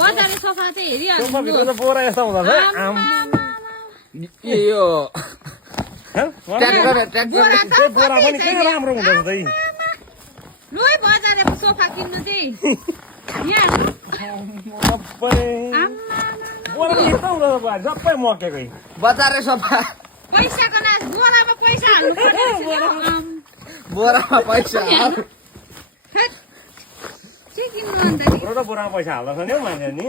बजारे सोफा चाहिँ हेरिहाल्नु सोफाभित्र त बोरा यस्तो हुँदो रहेछ यो बोरा त बोरा पनि के राम्रो हुँदो रहेछ है लु है बजारेको सोफा किन्नु चाहिँ यहाँ बोरा पनि यस्तो हुँदो रहेछ बुहारी सबै मकेकै बजारे सफा पैसाको नाच बोरामा पैसा हाल्नु पर्ने बोरामा पैसा हाल। के किन्नु अन्त नि बोरामा पैसा हाल्दछ नि हौ मान्छे नि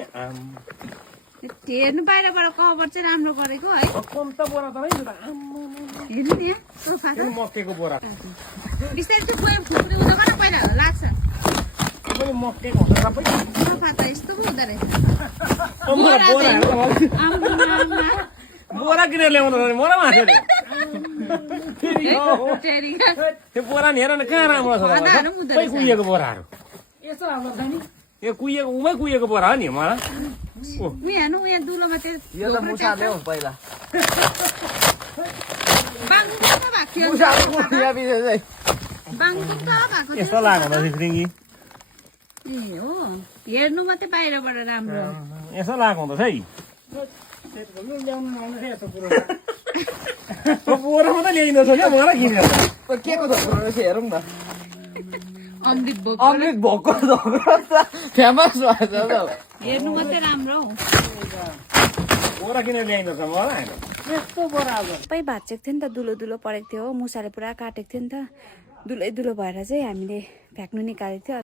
हेर्नु बाहिरबाट कभर चाहिँ राम्रो गरेको है कम त बोरा त हेर्नु नि यहाँ सोफा त मकेको बोरा बिस्तारै चाहिँ गयो फुक्ने हुँदो गरेर पहिला लाग्छ पनि मकेको हुन्छ सबै सोफा त यस्तो पो हुँदो रहेछ बोरा किनेर ल्याउँदो रहेछ मलाई मान्छेले त्यो बोरा नि हेर न कहाँ राम्रो छ सबै कुहिएको बोराहरू यो कुहिएको उमै कुहिएको बोरा हो नि मलाई हेर्नु यहाँ दुलोमा त्यो यो त मुसाले हो पहिला बाङ्गुङ त भएको थियो मुसाले कुहिया बिसे चाहिँ बाङ्गुङ त भएको थियो यस्तो लाग्यो होला सिक्रिङ्गी ए हो हेर्नु मात्रै बाहिरबाट राम्रो यसो लागेको हुँदछ है बोरा मात्रै ल्याइँदछ क्या मलाई किनेर के को धोक्रो रहेछ हेरौँ न अमृत बोक अमृत भएको धोक्रो त फेमस भएछ त हेर्नु मात्रै राम्रो हौ बोरा किनेर ल्याइँदछ मलाई सबै भाँचेको थियो नि त दुलो दुलो परेको थियो हो मुसाले पुरा काटेको थियो नि त दुलै दुलो भएर चाहिँ हामीले फ्याँक्नु निकालेको थियो